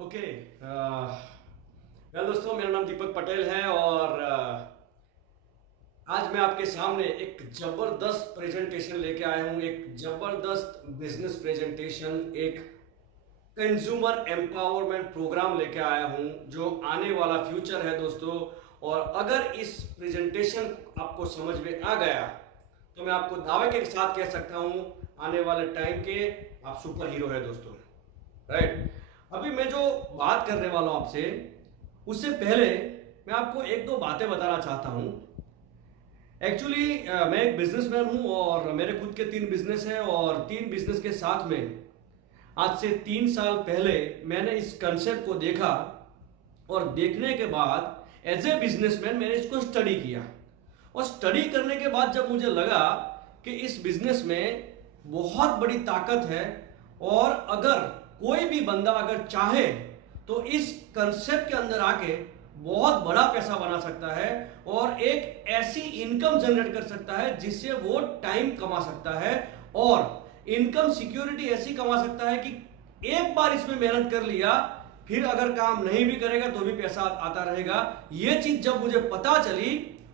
Okay well दोस्तों, मेरा नाम दीपक पटेल है और आज मैं आपके सामने एक जबरदस्त प्रेजेंटेशन लेके आया हूँ। एक जबरदस्त बिजनेस प्रेजेंटेशन, एक कंज्यूमर एम्पावरमेंट प्रोग्राम लेके आया हूँ जो आने वाला फ्यूचर है दोस्तों। और अगर इस प्रेजेंटेशन आपको समझ में आ गया तो मैं आपको दावे के साथ कह सकता हूँ आने वाले टाइम के आप सुपर हीरो है दोस्तों, राइट। अभी मैं जो बात करने वाला हूँ आपसे, उससे पहले मैं आपको एक दो बातें बताना चाहता हूँ। एक्चुअली मैं एक बिजनेसमैन हूँ और मेरे खुद के 3 बिजनेस हैं और 3 बिजनेस के साथ में आज से 3 साल पहले मैंने इस कंसेप्ट को देखा और देखने के बाद एज ए बिजनेसमैन मैंने इसको स्टडी किया। और स्टडी करने के बाद जब मुझे लगा कि इस बिजनेस में बहुत बड़ी ताकत है और अगर कोई भी बंदा अगर चाहे तो इस कंसेप्ट के अंदर आके बहुत बड़ा पैसा बना सकता है और एक ऐसी इनकम जनरेट कर सकता है जिससे वो टाइम कमा सकता है और इनकम सिक्योरिटी ऐसी कमा सकता है कि एक बार इसमें मेहनत कर लिया फिर अगर काम नहीं भी करेगा तो भी पैसा आता रहेगा। ये चीज जब मुझे पता चली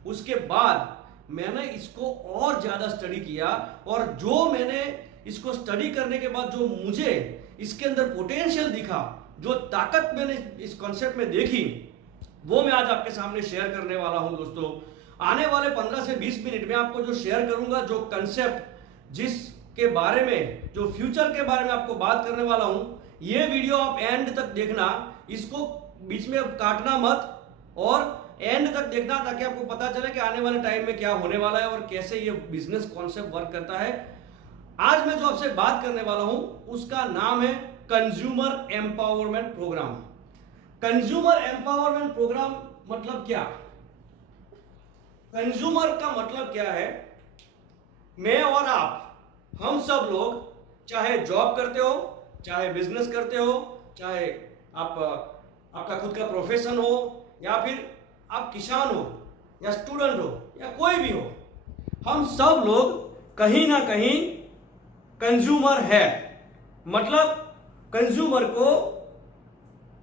उसके बाद मैंने इसको और ज्यादा स्टडी किया और जो मैंने इसको स्टडी करने के बाद जो मुझे इसके अंदर पोटेंशियल दिखा, जो ताकत मैंने इस कॉन्सेप्ट में देखी, वो मैं आज आपके सामने शेयर करने वाला हूं दोस्तों। आने वाले 15 से 20 मिनट में आपको जो शेयर करूंगा, जो कंसेप्ट जिसके बारे में, जो फ्यूचर के बारे में आपको बात करने वाला हूं, ये वीडियो आप एंड तक देखना, इसको बीच में काटना मत और एंड तक देखना ताकि आपको पता चले कि आने वाले टाइम में क्या होने वाला है और कैसे ये बिजनेस कॉन्सेप्ट वर्क करता है। आज मैं जो आपसे बात करने वाला हूं उसका नाम है consumer empowerment programme. Consumer empowerment programme मतलब क्या? कंज्यूमर का मतलब क्या है? मैं और आप, हम सब लोग, चाहे जॉब करते हो, चाहे बिजनेस करते हो, चाहे आपका खुद का प्रोफेशन हो या फिर आप किसान हो या स्टूडेंट हो या कोई भी हो, हम सब लोग कहीं ना कहीं कंज्यूमर है। मतलब कंज्यूमर को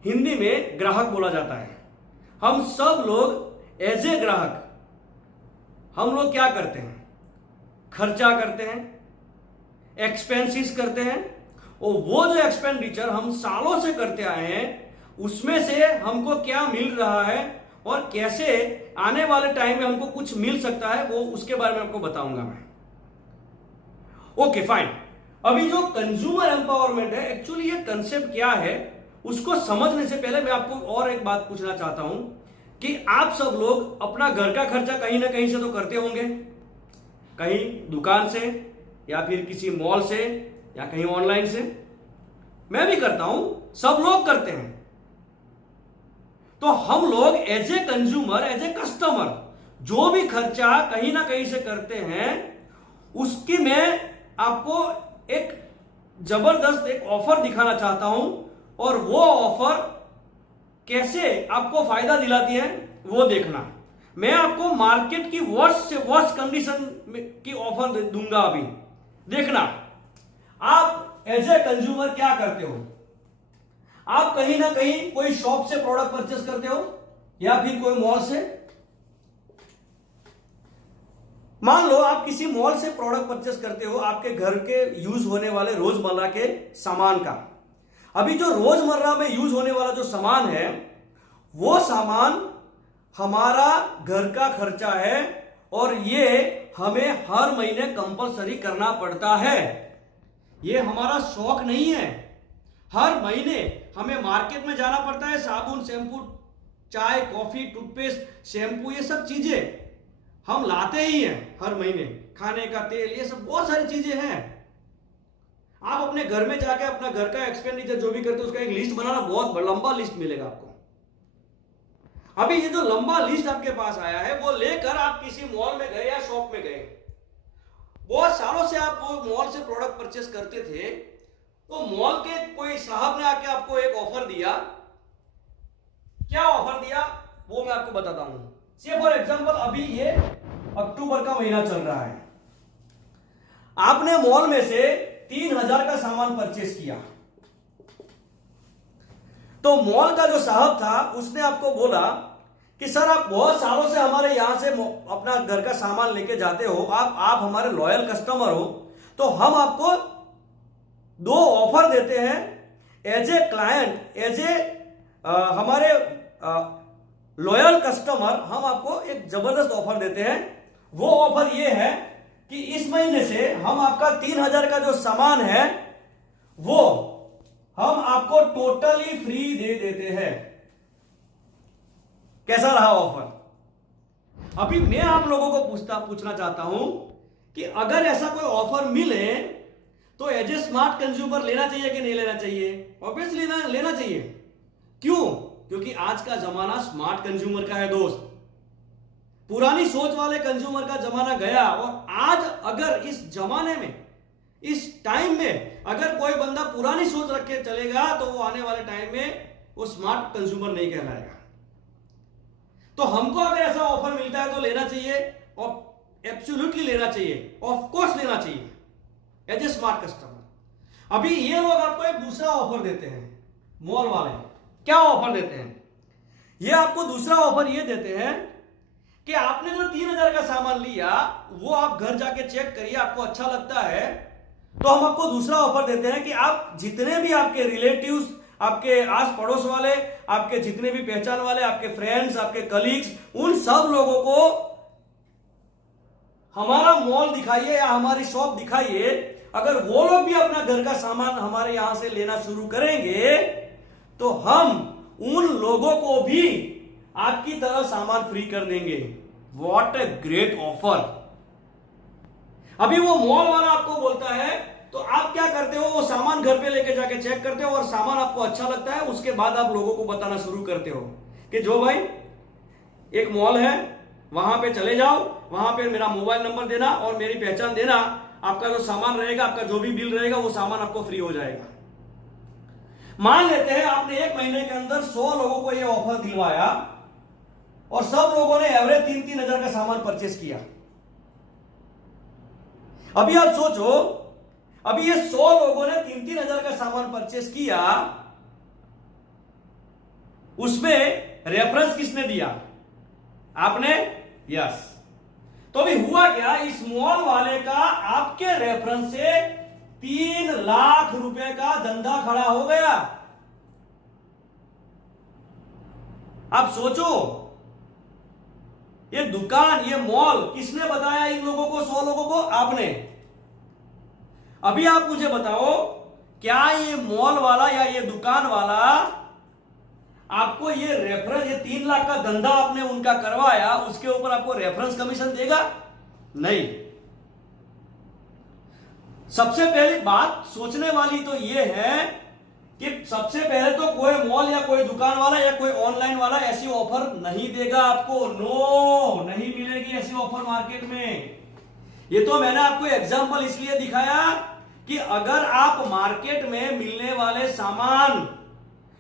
हिंदी में ग्राहक बोला जाता है। हम सब लोग एज ए ग्राहक हम लोग क्या करते हैं? खर्चा करते हैं, एक्सपेंसेस करते हैं और वो जो एक्सपेंडिचर हम सालों से करते आए हैं उसमें से हमको क्या मिल रहा है और कैसे आने वाले टाइम में हमको कुछ मिल सकता है, वो उसके बारे में आपको बताऊंगा मैं। Okay fine. अभी जो कंज्यूमर एम्पावरमेंट है, एक्चुअली ये कंसेप्ट क्या है उसको समझने से पहले मैं आपको और एक बात पूछना चाहता हूं कि आप सब लोग अपना घर का खर्चा कहीं ना कहीं से तो करते होंगे, कहीं दुकान से या फिर किसी मॉल से या कहीं ऑनलाइन से। मैं भी करता हूं, सब लोग करते हैं। तो हम लोग as a consumer, as a customer जो भी खर्चा कहीं ना कहीं से करते हैं उसकी मैं आपको एक जबरदस्त एक ऑफर दिखाना चाहता हूं और वो ऑफर कैसे आपको फायदा दिलाती है वो देखना। मैं आपको मार्केट की वर्स्ट से वर्स्ट कंडीशन की ऑफर दूंगा। अभी देखना, आप एज ए कंज्यूमर क्या करते हो? आप कहीं ना कहीं कोई शॉप से प्रोडक्ट परचेस करते हो या फिर कोई मॉल से। मान लो आप किसी मॉल से प्रोडक्ट परचेस करते हो आपके घर के यूज होने वाले रोजमर्रा के सामान का। अभी जो रोजमर्रा में यूज होने वाला जो सामान है वो सामान हमारा घर का खर्चा है और ये हमें हर महीने कंपलसरी करना पड़ता है। ये हमारा शौक नहीं है। हर महीने हमें मार्केट में जाना पड़ता है, साबुन, शैम्पू, चाय, कॉफी, टूथपेस्ट, शैम्पू, ये सब चीजें हम लाते ही हैं हर महीने। खाने का तेल, ये सब बहुत सारी चीजें हैं। आप अपने घर में जाके अपना घर का एक्सपेंडिचर जो भी करते हो उसका एक लिस्ट बनाना, बहुत लंबा लिस्ट मिलेगा आपको। अभी ये जो लंबा लिस्ट आपके पास आया है वो लेकर आप किसी मॉल में गए या शॉप में गए, बहुत सालों से आप वो मॉल से प्रोडक्ट परचेस करते थे, तो मॉल के कोई साहब ने आके आपको एक ऑफर दिया। क्या ऑफर दिया वो मैं आपको बताता हूं। से फॉर एग्जांपल अभी ये अक्टूबर का महीना चल रहा है, आपने मॉल में से 3000 का सामान परचेस किया। तो मॉल का जो साहब था उसने आपको बोला कि सर आप बहुत सालों से हमारे यहां से अपना घर का सामान लेके जाते हो, आप हमारे लॉयल कस्टमर हो, तो हम आपको दो ऑफर देते हैं as a client, as a हमारे लॉयल कस्टमर। हम आपको एक जबरदस्त ऑफर देते हैं। वो ऑफर ये है कि इस महीने से हम आपका 3,000 का जो सामान है वो हम आपको टोटली फ्री दे देते हैं। कैसा रहा ऑफर? अभी मैं आप लोगों को पूछना चाहता हूं कि अगर ऐसा कोई ऑफर मिले तो एज ए स्मार्ट कंज्यूमर लेना चाहिए कि नहीं लेना चाहिए? ऑब्वियसली लेना चाहिए। क्यों? क्योंकि आज का जमाना स्मार्ट कंज्यूमर का है दोस्त। पुरानी सोच वाले कंज्यूमर का जमाना गया, और आज अगर इस जमाने में, इस टाइम में अगर कोई बंदा पुरानी सोच रख के चलेगा तो वो आने वाले टाइम में वो स्मार्ट कंज्यूमर नहीं कहलाएगा। तो हमको अगर ऐसा ऑफर मिलता है तो लेना चाहिए, और एब्सोल्युटली लेना चाहिए, ऑफ कोर्स लेना चाहिए एज ए स्मार्ट कस्टमर। अभी ये लोग आपको एक दूसरा ऑफर देते हैं, मॉल वाले। क्या ऑफर देते हैं? ये आपको दूसरा ऑफर ये देते हैं कि आपने जो 3,000 का सामान लिया वो आप घर जाके चेक करिए, आपको अच्छा लगता है तो हम आपको दूसरा ऑफर देते हैं कि आप जितने भी आपके रिलेटिव्स, आपके आस पड़ोस वाले, आपके जितने भी पहचान वाले, आपके फ्रेंड्स, आपके कलीग्स, उन सब लोगों को हमारा मॉल दिखाइए या हमारी शॉप दिखाइए। अगर वो लोग भी अपना घर का सामान हमारे यहां से लेना शुरू करेंगे तो हम उन लोगों को भी आपकी तरह सामान फ्री कर देंगे। What a great offer. अभी वो मॉल वाला आपको बोलता है तो आप क्या करते हो? वो सामान घर पे लेके जाके चेक करते हो, और सामान आपको अच्छा लगता है, उसके बाद आप लोगों को बताना शुरू करते हो कि जो भाई एक मॉल है वहां पे चले जाओ, वहां पे मेरा मोबाइल नंबर देना और मेरी पहचान देना, आपका जो सामान रहेगा, आपका जो भी बिल रहेगा वो सामान आपको फ्री हो जाएगा। मान लेते हैं आपने एक महीने के अंदर 100 लोगों को ये ऑफर दिलवाया और सब लोगों ने एवरेज 3-3 हजार का सामान परचेस किया। अभी आप सोचो, अभी ये 100 लोगों ने 3-3 हजार का सामान परचेस किया, उसमें रेफरेंस किसने दिया? आपने। यस। तो अभी हुआ क्या? इस मॉल वाले का आपके रेफरेंस से 3 लाख रुपए का धंधा खड़ा हो गया। आप सोचो, ये दुकान, ये मॉल किसने बताया इन लोगों को, 100 लोगों को? आपने। अभी आप मुझे बताओ, क्या ये मॉल वाला या ये दुकान वाला आपको ये रेफरेंस, ये 3 लाख का धंधा आपने उनका करवाया, उसके ऊपर आपको रेफरेंस कमीशन देगा? नहीं। सबसे पहली बात सोचने वाली तो ये है कि सबसे पहले तो कोई मॉल या कोई दुकान वाला या कोई ऑनलाइन वाला ऐसी ऑफर नहीं देगा आपको। नो, नहीं मिलेगी ऐसी ऑफर मार्केट में। ये तो मैंने आपको एग्जांपल इसलिए दिखाया कि अगर आप मार्केट में मिलने वाले सामान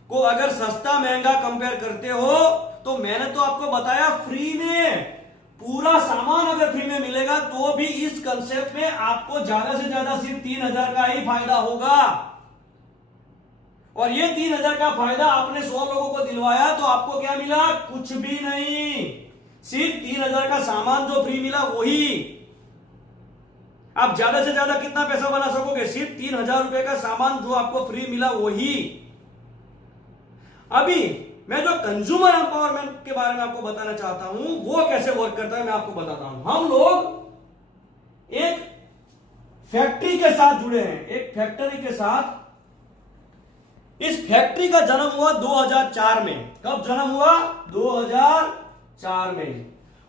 को अगर सस्ता महंगा कंपेयर करते हो तो मैंने तो आपको बताया फ्री में, पूरा सामान अगर फ्री में मिलेगा तो भी इस कंसेप्ट में आपको ज्यादा से ज्यादा सिर्फ 3,000 का ही फायदा होगा। और ये 3,000 का फायदा आपने 100 लोगों को दिलवाया तो आपको क्या मिला? कुछ भी नहीं। सिर्फ 3,000 का सामान जो फ्री मिला वही। आप ज्यादा से ज्यादा कितना पैसा बना सकोगे? सिर्फ 3,000 रुपए का सामान जो आपको फ्री मिला वही। अभी मैं जो कंज्यूमर एम्पावरमेंट के बारे में आपको बताना चाहता हूं वो कैसे वर्क करता है मैं आपको बताता हूं। हम लोग एक फैक्ट्री के साथ जुड़े हैं, एक फैक्ट्री के साथ। इस फैक्ट्री का जन्म हुआ 2004 में। कब जन्म हुआ? 2004 में।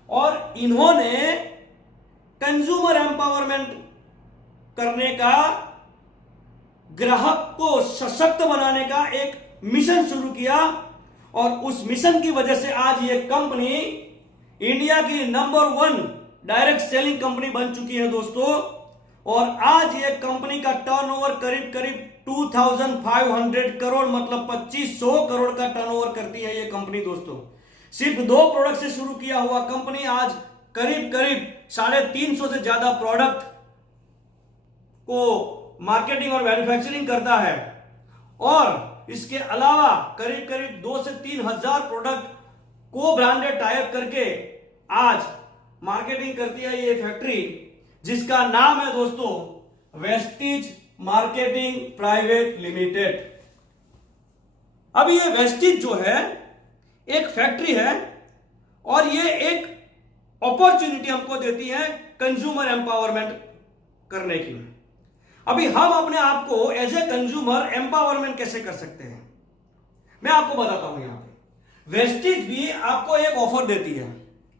और इन्होंने कंज्यूमर एम्पावरमेंट करने का, ग्राहक को सशक्त बनाने का एक मिशन शुरू किया, और उस मिशन की वजह से आज ये कंपनी इंडिया की नंबर 1 डायरेक्ट सेलिंग कंपनी बन चुकी है दोस्तों। और आज ये कंपनी का टर्नओवर करीब करीब 2500 करोड़, मतलब 2500 करोड़ का टर्नओवर करती है ये कंपनी दोस्तों। सिर्फ 2 प्रोडक्ट से शुरू किया हुआ कंपनी आज करीब करीब 350 से ज्यादा प्रोडक्ट को मार्केटिंग और मैन्युफैक्चरिंग करता है। और इसके अलावा करीब करीब 2 से 3 हजार प्रोडक्ट को ब्रांडेड टाइप करके आज मार्केटिंग करती है ये फैक्ट्री, जिसका नाम है दोस्तों वेस्टीज मार्केटिंग प्राइवेट लिमिटेड। अभी ये वेस्टीज जो है एक फैक्ट्री है और ये एक अपॉर्चुनिटी हमको देती है कंज्यूमर एम्पावरमेंट करने की। अभी हम अपने आप को एज ए कंज्यूमर एम्पावरमेंट कैसे कर सकते हैं, मैं आपको बताता हूं। यहां पे वेस्टीज भी आपको एक ऑफर देती है।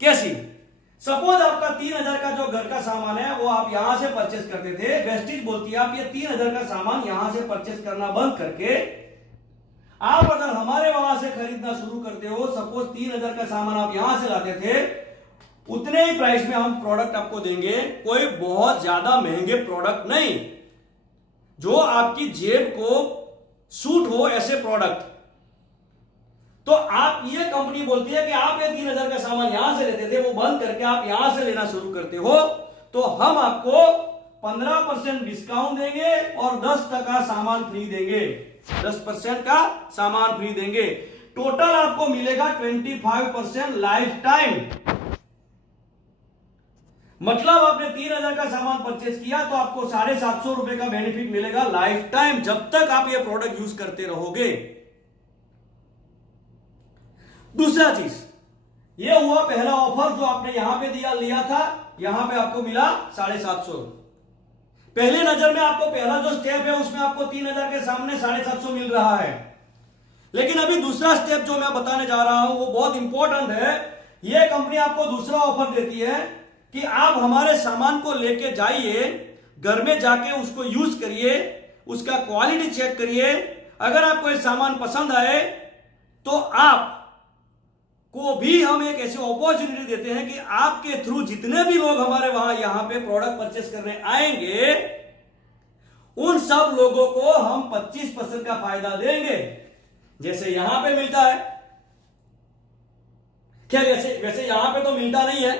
कैसी? सपोज आपका 3000 का जो घर का सामान है वो आप यहां से परचेस करते थे, वेस्टीज बोलती है आप ये 3000 का सामान यहां से परचेस करना बंद करके आप अगर हमारे वहां से खरीदना शुरू करते हो, सपोज 3000 का सामान आप यहां से लाते थे, उतने ही प्राइस में हम प्रोडक्ट आपको देंगे, कोई बहुत ज्यादा महंगे प्रोडक्ट नहीं, जो आपकी जेब को सूट हो ऐसे प्रोडक्ट। तो आप ये कंपनी बोलती है कि आप ये 3000 का सामान यहां से लेते थे, वो बंद करके आप यहां से लेना शुरू करते हो तो हम आपको 15% डिस्काउंट देंगे और 10% सामान फ्री देंगे, 10% का सामान फ्री देंगे। टोटल आपको मिलेगा 25% लाइफ टाइम। मतलब आपने 3000 का सामान परचेस किया तो आपको 750 रुपए का बेनिफिट मिलेगा लाइफ टाइम, जब तक आप ये प्रोडक्ट यूज करते रहोगे। दूसरा चीज ये हुआ पहला ऑफर जो आपने यहां पे लिया था, यहां पे आपको मिला 750। पहले नजर में आपको पहला जो स्टेप है उसमें आपको 3000 के सामने 750 मिल रहा है, लेकिन अभी दूसरा स्टेप जो मैं बताने जा रहा हूं वो बहुत इंपॉर्टेंट है। यह कंपनी आपको दूसरा ऑफर देती है कि आप हमारे सामान को लेके जाइए, घर में जाके उसको यूज करिए, उसका क्वालिटी चेक करिए, अगर आपको ये सामान पसंद आए तो आप को भी हम एक ऐसी अपॉर्चुनिटी देते हैं कि आपके थ्रू जितने भी लोग हमारे वहां यहां पे प्रोडक्ट परचेस करने आएंगे उन सब लोगों को हम 25% का फायदा देंगे, जैसे यहां पे मिलता है। खैर वैसे यहां पे तो मिलता नहीं है,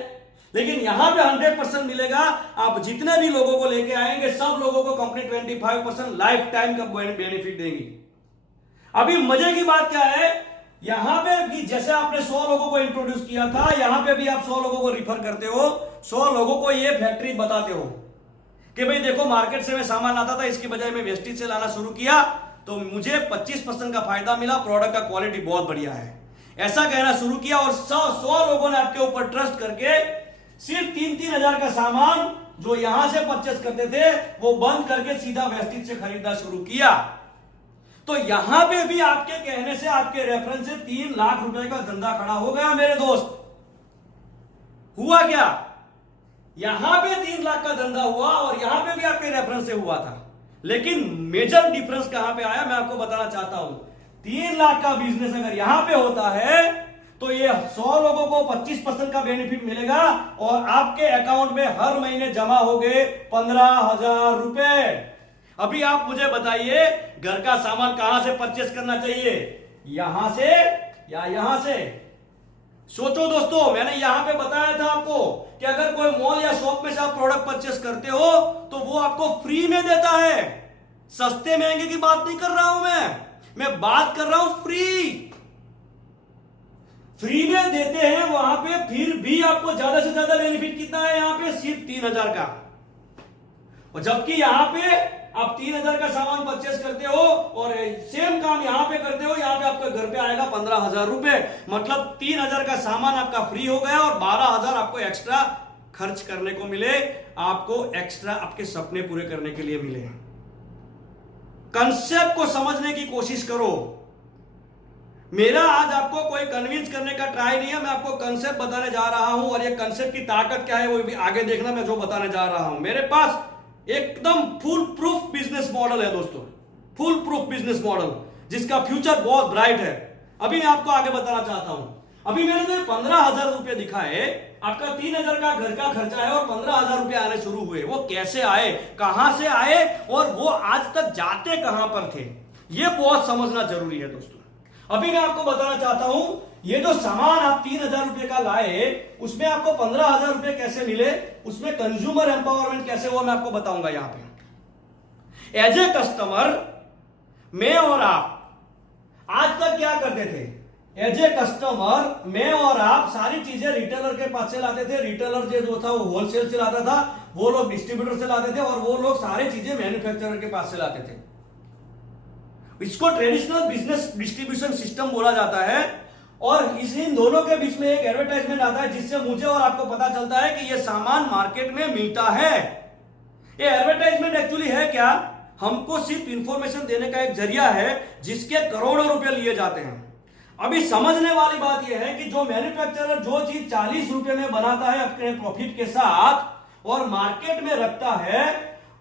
लेकिन यहां पे 100% मिलेगा। आप जितने भी लोगों को लेके आएंगे सब लोगों को कंपनी 25% लाइफ टाइम का बेनिफिट देगी। अभी मजे की बात क्या है, यहां पे भी जैसे आपने 100 लोगों को इंट्रोड्यूस किया था, यहां पे भी आप 100 लोगों को रिफर करते हो, 100 लोगों को ये फैक्ट्री बताते हो कि भाई देखो मार्केट से मैं सामान लाता था, इसकी बजाय मैं वेस्टीज से लाना शुरू किया तो मुझे 25% का फायदा मिला, प्रोडक्ट का क्वालिटी बहुत बढ़िया है, ऐसा कहना शुरू किया। और 100 लोगों ने आपके ऊपर ट्रस्ट करके सिर्फ 3-3 हजार का सामान जो यहां से परचेस करते थे वो बंद करके सीधा वेस्टीज से खरीदना शुरू किया। तो यहां पे भी आपके कहने से, आपके रेफरेंस से 3 लाख रुपए का धंधा खड़ा हो गया मेरे दोस्त। हुआ क्या? यहां पे 3 लाख का धंधा हुआ और यहां पे भी आपके रेफरेंस से हुआ था, लेकिन मेजर डिफरेंस कहां पे आया मैं आपको बताना चाहता हूं। 3 लाख का बिजनेस अगर यहां पे होता है तो ये 100 लोगों को 25% का बेनिफिट मिलेगा और आपके अकाउंट में हर महीने जमा हो गए 15,000 रुपए। अभी आप मुझे बताइए घर का सामान कहां से परचेस करना चाहिए, यहां से या यहां से? सोचो दोस्तों, मैंने यहां पे बताया था आपको कि अगर कोई मॉल या शॉप में से आप प्रोडक्ट परचेस करते हो तो वो आपको फ्री में देता है। सस्ते महंगे की बात नहीं कर रहा हूं मैं बात कर रहा हूं फ्री में देते हैं वहां पे। फिर भी आपको ज्यादा से ज्यादा बेनिफिट कितना है यहां पे? सिर्फ 3000 का। और जबकि यहां पे आप 3000 का सामान परचेस करते हो और सेम काम यहां पे करते हो, यहां पे आपके घर पे आएगा 15,000 रुपए। मतलब 3000 का सामान आपका फ्री हो गया और 12,000 आपको एक्स्ट्रा खर्च करने को मिले, आपको एक्स्ट्रा आपके सपने पूरे करने के लिए मिले। कंसेप्ट को समझने की कोशिश करो। मेरा आज आपको कोई कन्विंस करने का ट्राई नहीं है, मैं आपको कंसेप्ट बताने जा रहा हूं और ये कंसेप्ट की ताकत क्या है वो भी आगे देखना मैं जो बताने जा रहा हूं। मेरे पास एकदम फुल प्रूफ बिजनेस मॉडल है दोस्तों, फुल प्रूफ बिजनेस मॉडल जिसका फ्यूचर बहुत ब्राइट है। अभी मैं आपको आगे बताना चाहता हूं। अभी मैंने जो 15,000 रुपए दिखाए, आपका 3,000 का घर का खर्चा है और 15,000 रुपए आने शुरू हुए। वो कैसे आए, कहां से आए और वो आज तक जाते कहां पर थे, ये बहुत समझना जरूरी है दोस्तों। अभी मैं आपको बताना चाहता हूं, ये जो सामान आप 3,000 रुपए का लाए उसमें आपको 15,000 रुपए कैसे मिले, उसमें कंज्यूमर एम्पावरमेंट कैसे हुआ मैं आपको बताऊंगा। यहां पे एज ए कस्टमर मैं और आप करते थे? एज ए कस्टमर मैं और आप सारी चीजें रिटेलर के पास से लाते थे। रिटेलर जो था वो होलसेल से लाता था, वो लोग डिस्ट्रीब्यूटर से लाते थे, और वो लोग सारी चीजें मैन्युफैक्चरर के पास से लाते थे। इसको ट्रेडिशनल बिजनेस डिस्ट्रीब्यूशन सिस्टम बोला जाता है। और इन दोनों के बीच में एक एडवर्टाइजमेंट आता है जिससे मुझे और आपको पता चलता है कि यह सामान मार्केट में मिलता है। ये एडवर्टाइजमेंट एक्चुअली है क्या? हमको सिर्फ इंफॉर्मेशन देने का एक जरिया है जिसके करोड़ों रुपए लिए जाते हैं। अभी समझने वाली बात यह है कि जो मैन्युफैक्चरर जो चीज 40 रुपए में बनाता है अपने प्रॉफिट के साथ और मार्केट में रखता है,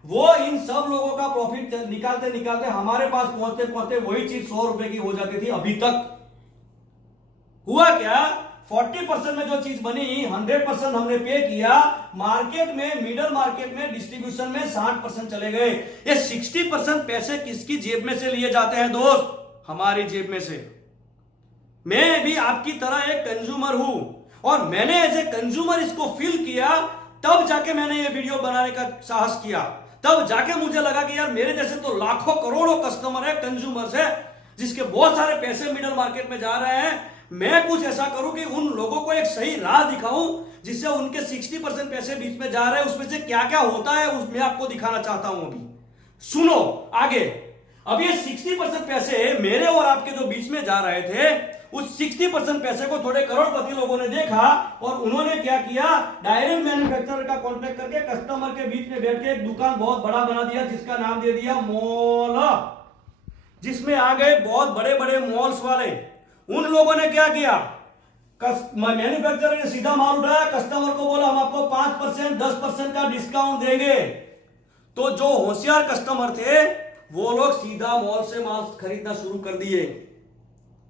वो इन सब लोगों का प्रॉफिट निकालते निकालते हमारे पास पहुंचते पहुंचते वही चीज 100 रुपए की हो जाती थी। अभी तक हुआ क्या? 40% में जो चीज बनी 100% हमने पे किया, मार्केट में मिडिल मार्केट में डिस्ट्रीब्यूशन में 60% चले गए। ये 60% पैसे किसकी जेब में से लिए जाते हैं दोस्त? हमारी जेब में से। मैं भी आपकी तरह एक कंज्यूमर हूं और मैंने एज ए कंज्यूमर इसको फील किया, तब जाके मैंने ये वीडियो बनाने का साहस किया। तब जाके मुझे लगा कि यार मेरे जैसे तो लाखों करोड़ों कस्टमर है, कंज्यूमर्स है, जिसके बहुत सारे पैसे मिडिल मार्केट में जा रहे हैं। मैं कुछ ऐसा करूं कि उन लोगों को एक सही राह दिखाऊं जिससे उनके 60% पैसे बीच में जा रहे हैं, उसमें से क्या क्या होता है उसमें आपको दिखाना चाहता हूं। अभी सुनो आगे। अब ये 60% पैसे मेरे और आपके जो बीच में जा रहे थे, उस 60% पैसे को थोड़े करोड़पति लोगों ने देखा और उन्होंने क्या किया? डायरेक्ट मैन्युफैक्चरर का कॉन्ट्रैक्ट करके कस्टमर के बीच में बैठ के एक दुकान बहुत बड़ा बना दिया जिसका नाम दे दिया मॉल, जिसमें आ गए बहुत बड़े बड़े मॉल्स वाले। उन लोगों ने क्या किया? मैन्युफैक्चरर ने सीधा माल उठाया, कस्टमर को बोला हम आपको 5% 10% का डिस्काउंट देंगे। तो जो होशियार कस्टमर थे वो लोग सीधा मॉल से माल खरीदना शुरू कर दिए।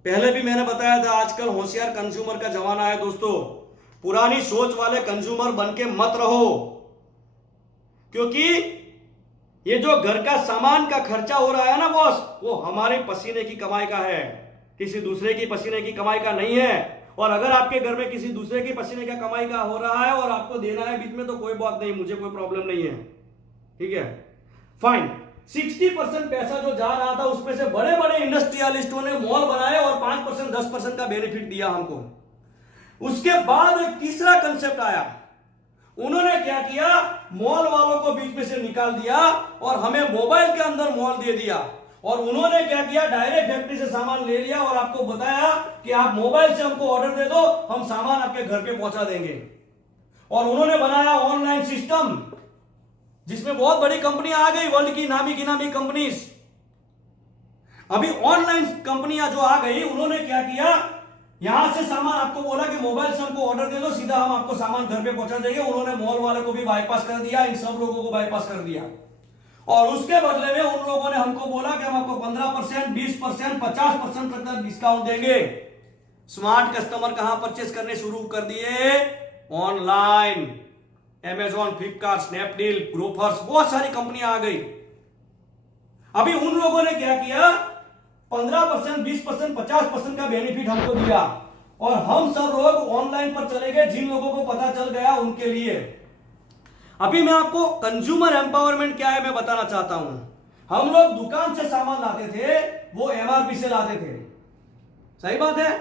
पहले भी मैंने बताया था आजकल होशियार कंज्यूमर का जमाना है दोस्तों। पुरानी सोच वाले कंज्यूमर बनके मत रहो, क्योंकि ये जो घर का सामान का खर्चा हो रहा है ना बॉस, वो हमारे पसीने की कमाई का है, किसी दूसरे की पसीने की कमाई का नहीं है। और अगर आपके घर में किसी दूसरे की पसीने का कमाई का हो रहा है और आपको देना है बीच में, तो कोई बात नहीं, मुझे कोई प्रॉब्लम नहीं है, ठीक है, फाइन। 60% पैसा जो जा रहा था उसमें से बड़े बड़े इंडस्ट्रियलिस्टों ने मॉल बनाए और 5% 10% का बेनिफिट दिया हमको। उसके बाद एक तीसरा कंसेप्ट आया। उन्होंने क्या किया? मॉल वालों को बीच में से निकाल दिया और हमें मोबाइल के अंदर मॉल दे दिया। और उन्होंने क्या किया? डायरेक्ट फैक्ट्री से सामान ले लिया और आपको बताया कि आप मोबाइल से हमको ऑर्डर दे दो, हम सामान आपके घर पे पहुंचा देंगे। और उन्होंने बनाया ऑनलाइन सिस्टम जिसमें बहुत बड़ी कंपनियां आ गई, वर्ल्ड की नामी गिनामी कंपनीज। अभी ऑनलाइन कंपनियां जो आ गई, उन्होंने क्या किया? यहां से सामान आपको बोला कि मोबाइल से हमको ऑर्डर दे दो, सीधा हम आपको सामान घर पे पहुंचा देंगे। उन्होंने मॉल वाले को भी बाईपास कर दिया, इन सब लोगों को बाईपास कर दिया। और उसके बदले में उन लोगों ने हमको बोला कि हम आपको 15%, 20%, 50% तक डिस्काउंट देंगे। स्मार्ट कस्टमर कहां परचेस करने शुरू कर दिए? Online. Amazon, Flipkart, Snapdeal, Grofers, बहुत सारी कंपनियां आ गई। अभी उन लोगों ने क्या किया? 15%, 20%, 50% का बेनिफिट हमको दिया और हम सब लोग ऑनलाइन पर चले गए। जिन लोगों को पता चल गया उनके लिए। अभी मैं आपको कंज्यूमर एम्पावरमेंट क्या है मैं बताना चाहता हूं। हम लोग दुकान से सामान लाते थे, वो एमआरपी से लाते थे, सही बात है।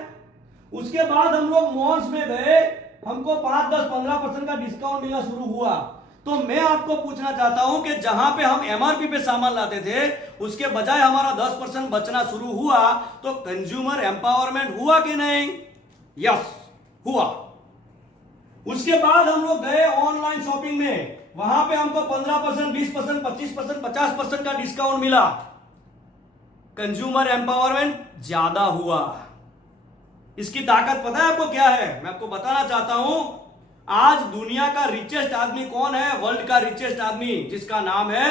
उसके बाद हम लोग मॉल्स में गए, हमको 5, 10, 15% का डिस्काउंट मिलना शुरू हुआ। तो मैं आपको पूछना चाहता हूं कि जहां पे हम एमआरपी पे सामान लाते थे उसके बजाय हमारा 10% बचना शुरू हुआ, तो कंज्यूमर एम्पावरमेंट हुआ कि नहीं? यस, हुआ। उसके बाद हम लोग गए ऑनलाइन शॉपिंग में, वहां पे हमको 15%, 20%, 25%, 50% का डिस्काउंट मिला। कंज्यूमर एम्पावरमेंट ज्यादा हुआ। इसकी ताकत पता है आपको क्या है? मैं आपको बताना चाहता हूं। आज दुनिया का रिचेस्ट आदमी कौन है? वर्ल्ड का रिचेस्ट आदमी, जिसका नाम है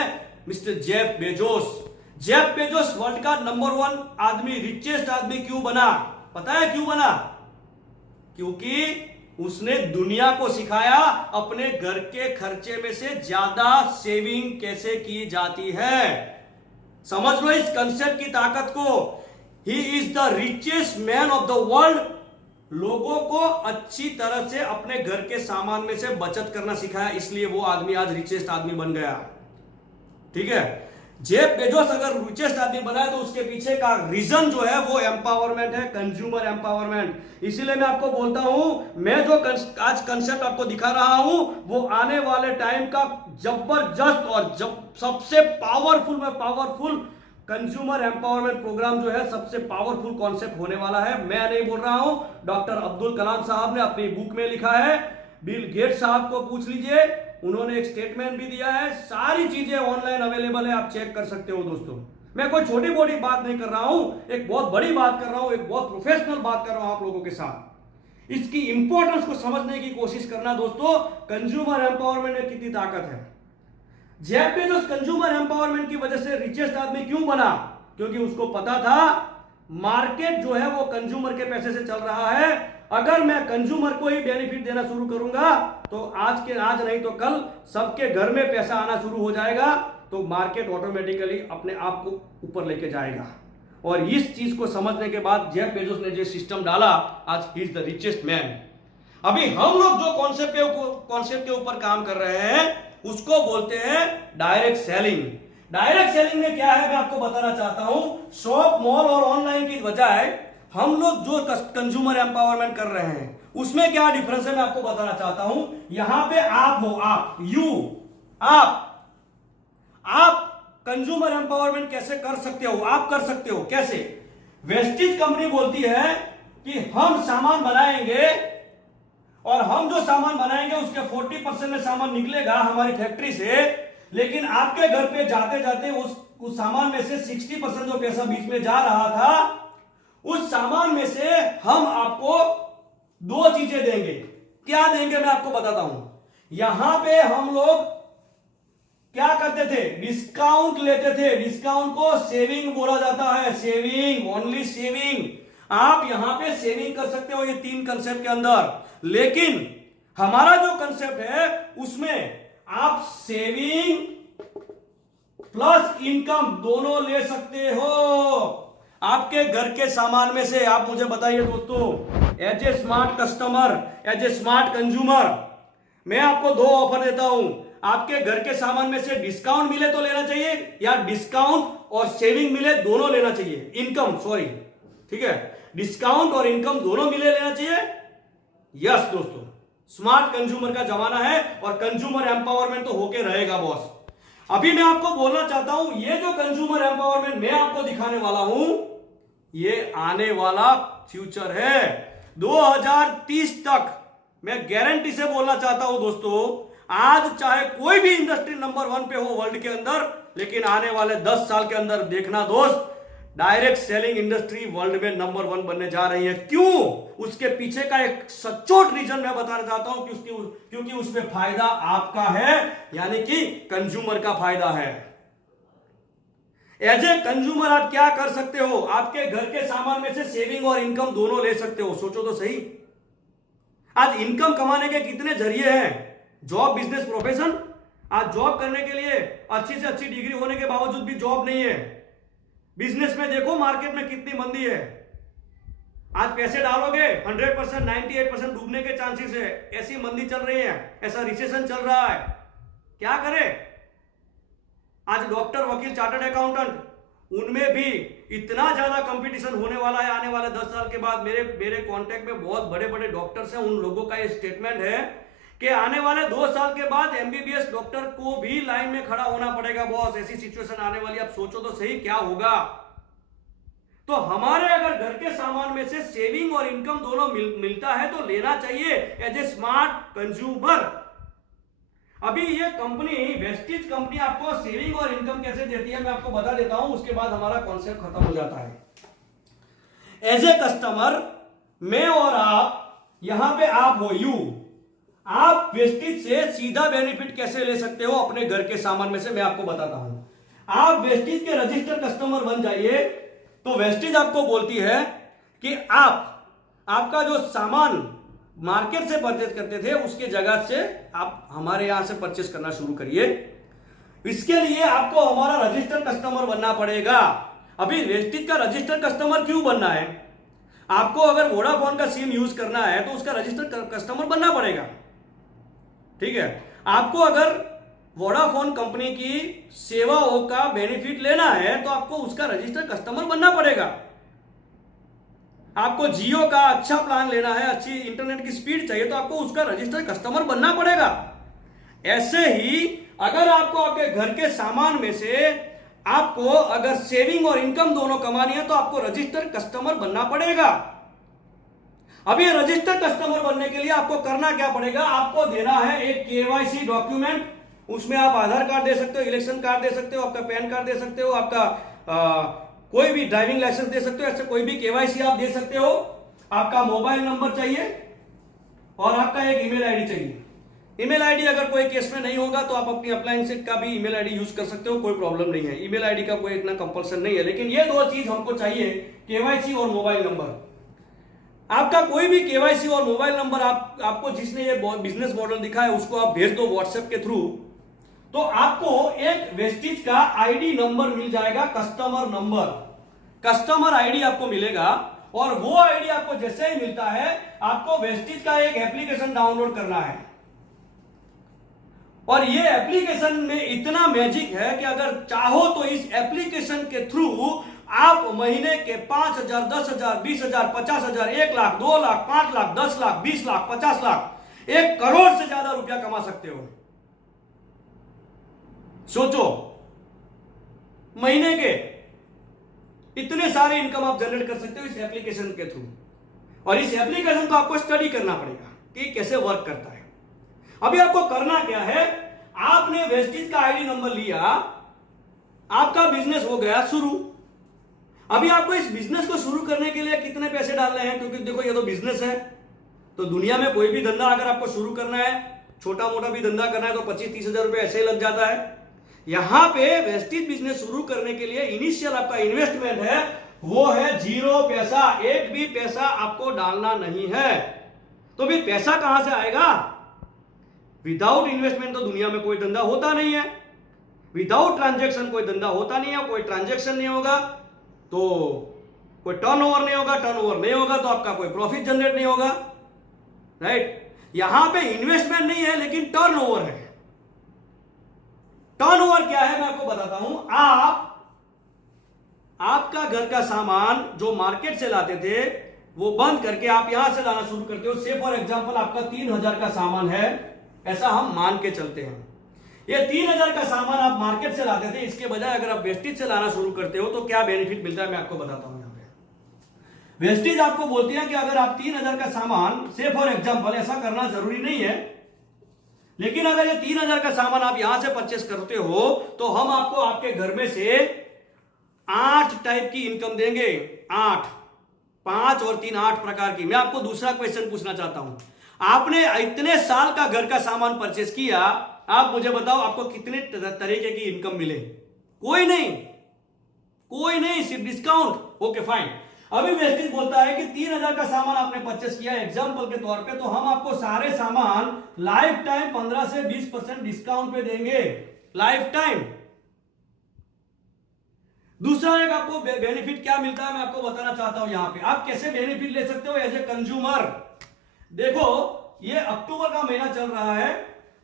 mister Jeff Bezos. Jeff Bezos world का नंबर 1 आदमी, रिचेस्ट आदमी क्यों बना? पता है क्यों बना? क्योंकि उसने दुनिया को सिखाया अपने घर के खर्चे में से ज्यादा सेविंग कैसे की जाती है। समझ लो इस कंसेप्ट की ताकत को। He is the richest man of the world। लोगों को अच्छी तरह से अपने घर के सामान में से बचत करना सिखाया, इसलिए वो आदमी आज रिचेस्ट आदमी बन गया, ठीक है। जेफ बेजोस अगर रिचेस्ट आदमी बना है तो उसके पीछे का रीजन जो है वो एम्पावरमेंट है, कंज्यूमर एम्पावरमेंट। इसीलिए मैं आपको बोलता हूं, मैं जो आज कंसेप्ट आपको दिखा रहा हूं वो आने वाले टाइम का जबरदस्त और सबसे पावरफुल कंज्यूमर एम्पावरमेंट प्रोग्राम जो है, सबसे पावरफुल कॉन्सेप्ट होने वाला है। मैं नहीं बोल रहा हूं, डॉक्टर अब्दुल कलाम साहब ने अपनी बुक में लिखा है, बिल गेट्स साहब को पूछ लीजिए, उन्होंने एक स्टेटमेंट भी दिया है, सारी चीजें ऑनलाइन अवेलेबल है, आप चेक कर सकते हो दोस्तों। मैं कोई छोटी मोटी बात नहीं कर रहा हूं, एक बहुत बड़ी बात कर रहा हूं, एक बहुत प्रोफेशनल बात कर रहा हूं आप लोगों के साथ। इसकी इंपॉर्टेंस को समझने की कोशिश करना दोस्तों, कंज्यूमर एम्पावरमेंट में कितनी ताकत है। जेफ बेजोस कंज्यूमर एम्पावरमेंट की वजह से रिचेस्ट आदमी क्यों बना? क्योंकि उसको पता था मार्केट जो है वो कंज्यूमर के पैसे से चल रहा है। अगर मैं कंज्यूमर को ही बेनिफिट देना शुरू करूंगा तो आज नहीं तो कल सबके घर में पैसा आना शुरू हो जाएगा, तो मार्केट ऑटोमेटिकली अपने आप को ऊपर लेके जाएगा। और इस चीज को समझने के बाद जेफ बेजोस ने जो सिस्टम डाला, आज he is the richest man. अभी हम लोग जो कॉन्सेप्ट के ऊपर काम कर रहे हैं उसको बोलते हैं डायरेक्ट सेलिंग। डायरेक्ट सेलिंग में क्या है मैं आपको बताना चाहता हूं। शॉप, मॉल और ऑनलाइन की बजाय हम लोग जो कंज्यूमर एम्पावरमेंट कर रहे हैं उसमें क्या डिफरेंस है मैं आपको बताना चाहता हूं। यहां पे आप हो, आप कंज्यूमर एम्पावरमेंट कैसे कर सकते हो? आप कर सकते हो कैसे? वेस्टिज कंपनी बोलती है कि हम सामान बनाएंगे और हम जो सामान बनाएंगे उसके 40% में सामान निकलेगा हमारी फैक्ट्री से, लेकिन आपके घर पे जाते जाते उस सामान में से 60% जो पैसा बीच में जा रहा था, उस सामान में से हम आपको दो चीजें देंगे। क्या देंगे मैं आपको बताता हूं। यहां पे हम लोग क्या करते थे? डिस्काउंट लेते थे। डिस्काउंट को सेविंग बोला जाता है, सेविंग, ओनली सेविंग। आप यहां पे सेविंग कर सकते हो ये तीन कंसेप्ट के अंदर, लेकिन हमारा जो कंसेप्ट है उसमें आप सेविंग प्लस इनकम दोनों ले सकते हो आपके घर के सामान में से। आप मुझे बताइए दोस्तों, as a smart customer, as a smart consumer, मैं आपको दो ऑफर देता हूं। आपके घर के सामान में से डिस्काउंट मिले तो लेना चाहिए, या डिस्काउंट और सेविंग मिले दोनों लेना चाहिए। इनकम, सॉरी, ठीक है, डिस्काउंट और इनकम दोनों मिले लेना चाहिए। यस दोस्तों, स्मार्ट कंज्यूमर का जमाना है और कंज्यूमर एम्पावरमेंट तो होके रहेगा बॉस। अभी मैं आपको बोलना चाहता हूं, ये जो कंज्यूमर एम्पावरमेंट मैं आपको दिखाने वाला हूं, ये आने वाला फ्यूचर है। 2030 तक मैं गारंटी से बोलना चाहता हूं दोस्तों, आज चाहे कोई भी इंडस्ट्री नंबर 1 पे हो वर्ल्ड के अंदर, लेकिन आने वाले 10 साल के अंदर देखना दोस्त, डायरेक्ट सेलिंग इंडस्ट्री वर्ल्ड में नंबर 1 बनने जा रही है। क्यों? उसके पीछे का एक सचोट रीजन मैं बताना चाहता हूं क्योंकि उसमें फायदा आपका है, यानी कि कंज्यूमर का फायदा है। एज ए कंज्यूमर आप क्या कर सकते हो? आपके घर के सामान में से सेविंग और इनकम दोनों ले सकते हो। सोचो तो सही, आज इनकम कमाने के कितने जरिए हैं। Job, business, profession. आज जॉब करने के लिए अच्छी से अच्छी डिग्री होने के बावजूद भी जॉब नहीं है। बिजनेस में देखो मार्केट में कितनी मंदी है। आज पैसे डालोगे 100%, 98% डूबने के चांसेस है। ऐसी मंदी चल रही है, ऐसा रिसेशन चल रहा है, क्या करें। आज डॉक्टर, वकील, चार्टर्ड अकाउंटेंट, उनमें भी इतना ज्यादा कंपटीशन होने वाला है आने वाले 10 साल के बाद। मेरे कांटेक्ट में बहुत बड़े बड़े डॉक्टर्स हैं, उन लोगों का ये स्टेटमेंट है कि आने वाले 2 साल के बाद एमबीबीएस डॉक्टर को भी लाइन में खड़ा होना पड़ेगा बॉस। ऐसी सिचुएशन आने वाली, आप सोचो तो सही क्या होगा। तो हमारे अगर घर के सामान में से सेविंग और इनकम दोनों मिलता है तो लेना चाहिए एज ए स्मार्ट कंज्यूमर। अभी ये कंपनी, वेस्टिज कंपनी, आपको सेविंग और इनकम कैसे देती है मैं आपको बता देता हूं, उसके बाद हमारा कॉन्सेप्ट खत्म हो जाता है। एज ए कस्टमर, मैं और आप, यहां पे आप हो, आप वेस्टिज से सीधा बेनिफिट कैसे ले सकते हो अपने घर के सामान में से मैं आपको बताता हूं। आप वेस्टिज के रजिस्टर्ड कस्टमर बन जाइए तो वेस्टिज आपको बोलती है कि आपका जो सामान मार्केट से परचेज करते थे उसके जगह से आप हमारे यहां से परचेज करना शुरू करिए। इसके लिए आपको हमारा रजिस्टर्ड कस्टमर बनना पड़ेगा। अभी वेस्टिज का रजिस्टर्ड कस्टमर क्यों बनना है? आपको अगर वोडाफोन का सिम यूज करना है तो उसका रजिस्टर्ड कस्टमर बनना पड़ेगा, ठीक है। आपको अगर वोडाफोन कंपनी की सेवाओं का बेनिफिट लेना है तो आपको उसका रजिस्टर्ड कस्टमर बनना पड़ेगा। आपको जियो का अच्छा प्लान लेना है, अच्छी इंटरनेट की स्पीड चाहिए तो आपको उसका रजिस्टर्ड कस्टमर बनना पड़ेगा। ऐसे ही अगर आपको आपके घर के सामान में से आपको अगर सेविंग और इनकम दोनों कमानी है तो आपको रजिस्टर्ड कस्टमर बनना पड़ेगा। अब ये रजिस्टर्ड कस्टमर बनने के लिए आपको करना क्या पड़ेगा, आपको देना है एक केवाईसी डॉक्यूमेंट। उसमें आप आधार कार्ड दे सकते हो, इलेक्शन कार्ड दे सकते हो, आपका पैन कार्ड दे सकते हो, आपका कोई भी ड्राइविंग लाइसेंस दे सकते हो, ऐसे कोई भी केवाईसी आप दे सकते हो। आपका मोबाइल नंबर चाहिए और आपका एक ईमेल आईडी चाहिए। ईमेल आईडी अगर कोई केस में नहीं होगा तो आप अपनी अप्लायंस का भी ईमेल आईडी यूज कर सकते हो, कोई प्रॉब्लम नहीं है। ईमेल आईडी का कोई इतना कंपल्सन नहीं है, लेकिन ये दो चीज हमको चाहिए, केवाईसी और मोबाइल नंबर। आपका कोई भी केवाईसी और मोबाइल नंबर आपको जिसने ये बिजनेस मॉडल दिखा है उसको आप भेज दो व्हाट्सएप के थ्रू, तो आपको एक वेस्टिज का आईडी नंबर मिल जाएगा, कस्टमर नंबर, कस्टमर आईडी आपको मिलेगा। और वो आईडी आपको जैसे ही मिलता है आपको वेस्टिज का एक एप्लीकेशन डाउनलोड करना है। और ये एप्लीकेशन में इतना मैजिक है कि अगर चाहो तो इस एप्लीकेशन के थ्रू आप महीने के 5,000, 10,000, 20,000, 50,000, 1 लाख, 2 लाख, 5 लाख, 10 लाख, 20 लाख, 50 लाख, 1 करोड़ से ज्यादा रुपया कमा सकते हो। सोचो, महीने के इतने सारे इनकम आप जनरेट कर सकते हो इस एप्लीकेशन के थ्रू। और इस एप्लीकेशन को आपको स्टडी करना पड़ेगा कि कैसे वर्क करता है। अभी आपको करना क्या है, आपने वेस्टिज का आईडी नंबर लिया, आपका बिजनेस हो गया शुरू। अभी आपको इस बिजनेस को शुरू करने के लिए कितने पैसे डालने हैं, क्योंकि देखो ये तो बिजनेस है, तो दुनिया में कोई भी धंधा अगर आपको शुरू करना है, छोटा मोटा भी धंधा करना है तो 25-30 हजार रुपए ऐसे ही लग जाता है। यहां पे वेस्टिज बिजनेस शुरू करने के लिए इनिशियल आपका इन्वेस्टमेंट है वो है 0 पैसा, एक भी पैसा आपको डालना नहीं है। तो भी पैसा कहां से आएगा? विदाउट इन्वेस्टमेंट तो दुनिया में कोई धंधा होता नहीं है, विदाउट ट्रांजैक्शन कोई धंधा होता नहीं है। कोई ट्रांजैक्शन नहीं होगा तो कोई टर्नओवर नहीं होगा, टर्नओवर नहीं होगा तो आपका कोई प्रॉफिट जनरेट नहीं होगा, राइट। यहां पे इन्वेस्टमेंट नहीं है लेकिन टर्नओवर है। टर्नओवर क्या है मैं आपको बताता हूं। आपका घर का सामान जो मार्केट से लाते थे वो बंद करके आप यहां से लाना शुरू करते हो। से फॉर एग्जांपल आपका 3,000 का सामान है, ऐसा हम मान के चलते हैं। ये 3,000 का सामान आप मार्केट से लाते थे, इसके बजाय अगर आप वेस्टिज से लाना शुरू करते हो तो क्या बेनिफिट मिलता है मैं आपको बताता हूं। यहां पे वेस्टिज आपको बोलती है कि अगर आप 3,000 का सामान, से फॉर एग्जांपल, ऐसा करना जरूरी नहीं है, लेकिन अगर ये 3,000 का सामान आप यहां से परचेस करते हो तो हम आपको आपके घर में से 8 टाइप की इनकम देंगे। 8, 5 और 3, 8 प्रकार की। मैं आपको दूसरा क्वेश्चन पूछना चाहता हूं, आपने इतने साल का घर का सामान परचेस किया, आप मुझे बताओ आपको कितने तरीके की इनकम मिले? कोई नहीं, कोई नहीं, सिर्फ डिस्काउंट। Okay fine. अभी वेस्टिज बोलता है कि 3,000 का सामान आपने परचेस किया एग्जांपल के तौर पे, तो हम आपको सारे सामान लाइफ टाइम 15 से 20% डिस्काउंट पे देंगे, लाइफ टाइम। दूसरा एक आपको बेनिफिट क्या मिलता है मैं आपको बताना चाहता हूं। यहां पे आप कैसे बेनिफिट ले सकते हो एज ए कंज्यूमर। देखो ये अक्टूबर का महीना चल रहा है।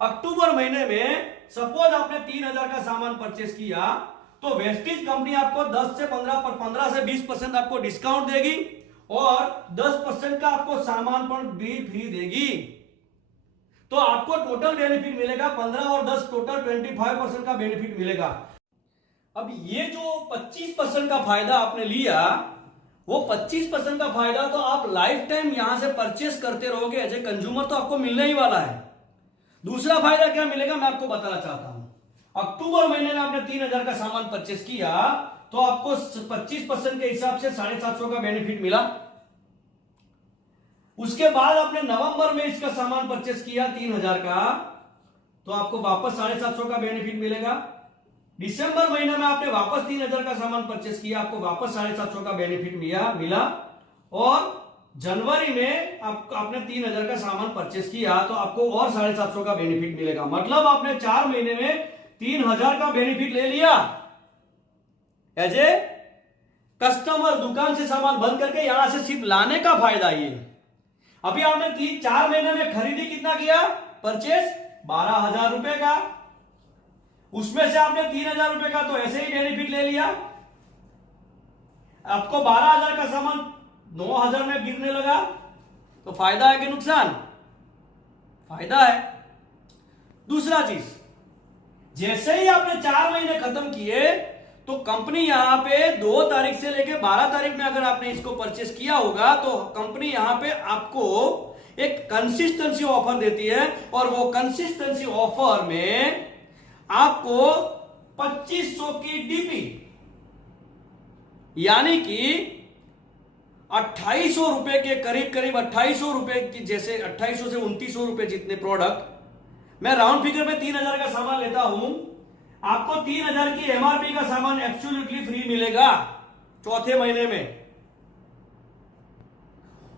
अक्टूबर महीने में सपोज आपने 3,000 का सामान परचेस किया तो वेस्टिज कंपनी आपको 10 से 15 से 20% आपको डिस्काउंट देगी और 10% का आपको सामान पर भी फ्री देगी। तो आपको टोटल बेनिफिट मिलेगा 15 और 10 टोटल 25% का बेनिफिट मिलेगा। अब ये जो 25% का फायदा आपने लिया, वो 25% का फायदा तो आप लाइफ टाइम यहां से परचेस करते रहोगे एज ए कंज्यूमर, तो आपको मिलने ही वाला है। दूसरा फायदा क्या मिलेगा मैं आपको बताना चाहता हूं। अक्टूबर महीने में आपने 3,000 का सामान परचेस किया तो आपको 25% के हिसाब से 750 का बेनिफिट मिला। उसके बाद आपने नवंबर में इसका सामान परचेस किया 3,000 का, तो आपको वापस 750 का बेनिफिट मिलेगा। दिसंबर महीने में आपने वापस 3,000 का सामान परचेस किया, आपको वापस 750 का बेनिफिट मिला। और जनवरी में आपने 3,000 का सामान परचेस किया तो आपको और 750 का बेनिफिट मिलेगा। मतलब आपने 4 महीने में 3,000 का बेनिफिट ले लिया एज ए कस्टमर। दुकान से सामान बंद करके यहां से सिर्फ लाने का फायदा ये। अभी आपने 4 महीने में खरीदी कितना किया? परचेस 12,000 रुपए का। उसमें से आपने 3,000 रुपए का तो ऐसे ही बेनिफिट ले लिया, आपको 12,000 का सामान 9,000 में गिरने लगा, तो फायदा है कि नुकसान? फायदा है। दूसरा चीज, जैसे ही आपने 4 महीने खत्म किए तो कंपनी यहां पे 2 तारीख से लेके 12 तारीख में अगर आपने इसको परचेस किया होगा तो कंपनी यहां पे आपको एक कंसिस्टेंसी ऑफर देती है, और वो कंसिस्टेंसी ऑफर में आपको 2500 की डीपी यानी कि 2800 रुपए के करीब करीब 2800 रुपए की, जैसे 2800 से 2900 रुपए जितने प्रोडक्ट, मैं राउंड फिगर में 3,000 का सामान लेता हूं, आपको 3,000 की एमआरपी का सामान एब्सोल्युटली फ्री मिलेगा चौथे महीने में,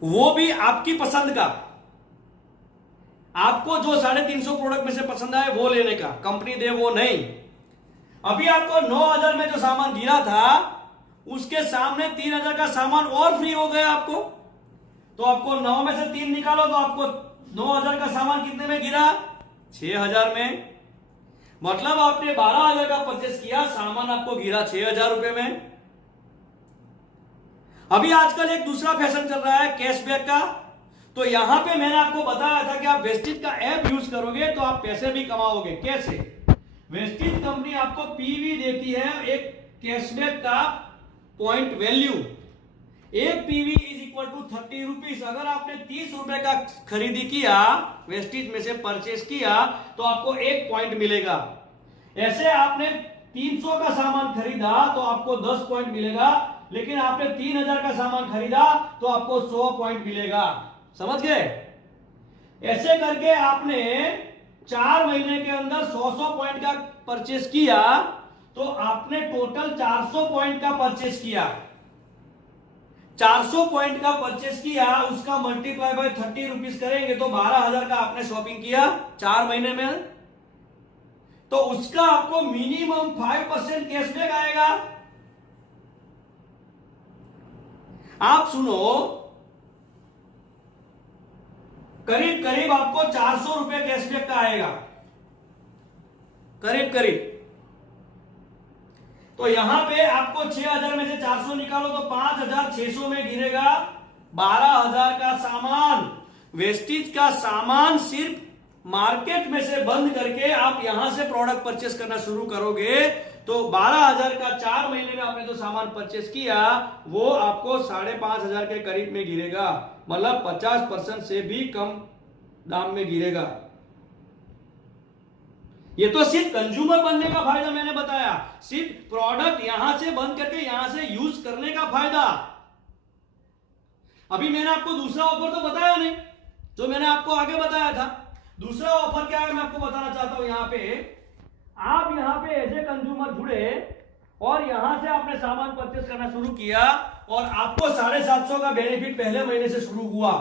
वो भी आपकी पसंद का। आपको जो 350 प्रोडक्ट में से पसंद आए वो लेने का, कंपनी दे वो नहीं। अभी आपको 9,000 में जो सामान गिरा था उसके सामने 3,000 का सामान और फ्री हो गया आपको, तो आपको 9 में से 3 निकालो तो आपको 9,000 का सामान कितने में गिरा? 6,000 में। मतलब आपने 12,000 का परचेस किया, सामान आपको गिरा 6,000 रुपए में। अभी आजकल एक दूसरा फैशन चल रहा है कैशबैक का, तो यहां पे मैंने आपको बताया था कि आप वेस्टिज का ऐप यूज करोगे तो आप पैसे भी कमाओगे। कैसे? वेस्टिज कंपनी आपको पीवी देती है, एक कैशबैक का पॉइंट वैल्यू। एक PV is equal to 30 rupees. अगर आपने 30 रुपए का खरीदी किया, वेस्टिज में से परचेस किया, तो आपको 1 पॉइंट मिलेगा। ऐसे आपने 300 का सामान खरीदा तो आपको 10 पॉइंट मिलेगा, लेकिन आपने 3,000 का सामान खरीदा तो आपको 100 पॉइंट मिलेगा। समझ गए? ऐसे करके आपने 4 महीने के अंदर 100 पॉइंट का परचेस किया, तो आपने टोटल 400 पॉइंट का परचेस किया। 400 पॉइंट का परचेस किया, उसका मल्टीप्लाई बाय 30 रुपीज करेंगे तो 12,000 का आपने शॉपिंग किया 4 महीने में, तो उसका आपको मिनिमम 5% कैशबैक आएगा। आप सुनो, करीब करीब आपको 400 रुपए कैशबैक का आएगा, करीब करीब। तो यहां पे आपको 6,000 में से 400 निकालो तो 5,600 में गिरेगा 12,000 का सामान। वेस्टिज का सामान सिर्फ मार्केट में से बंद करके आप यहां से प्रोडक्ट परचेस करना शुरू करोगे तो 12,000 का 4 महीने में आपने जो सामान परचेस किया वो आपको 5,500 के करीब में गिरेगा, मतलब 50% से भी कम दाम में गिरेगा। ये तो सिर्फ कंज्यूमर बनने का फायदा मैंने बताया, सिर्फ प्रोडक्ट यहां से बंद करके यहां से यूज करने का फायदा। अभी मैंने आपको दूसरा ऑफर तो बताया नहीं, जो मैंने आपको आगे बताया था। दूसरा ऑफर क्या है मैं आपको बताना चाहता हूं। यहां पे आप यहां पे एज ए कंज्यूमर जुड़े और यहां से आपने सामान परचेस करना शुरू किया और आपको 750 का बेनिफिट पहले महीने से शुरू हुआ,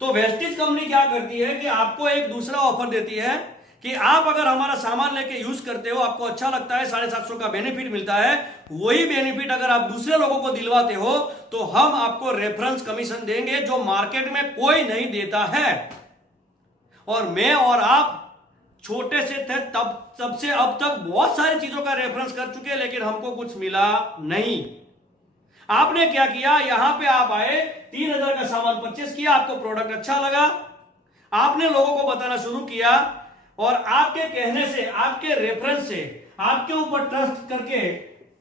तो वेस्टिज कंपनी क्या करती है कि आपको एक दूसरा ऑफर देती है कि आप अगर हमारा सामान लेके यूज करते हो, आपको अच्छा लगता है, 750 का बेनिफिट मिलता है, वही बेनिफिट अगर आप दूसरे लोगों को दिलवाते हो तो हम आपको रेफरेंस कमीशन देंगे जो मार्केट में कोई नहीं देता है। और मैं और आप छोटे से थे तब से अब तक बहुत सारी चीजों का रेफरेंस कर चुके, लेकिन हमको कुछ मिला नहीं। आपने क्या किया, यहां पे आप आए, 3,000 का सामान परचेस किया, आपको प्रोडक्ट अच्छा लगा, आपने लोगों को बताना शुरू किया और आपके कहने से, आपके रेफरेंस से, आपके ऊपर ट्रस्ट करके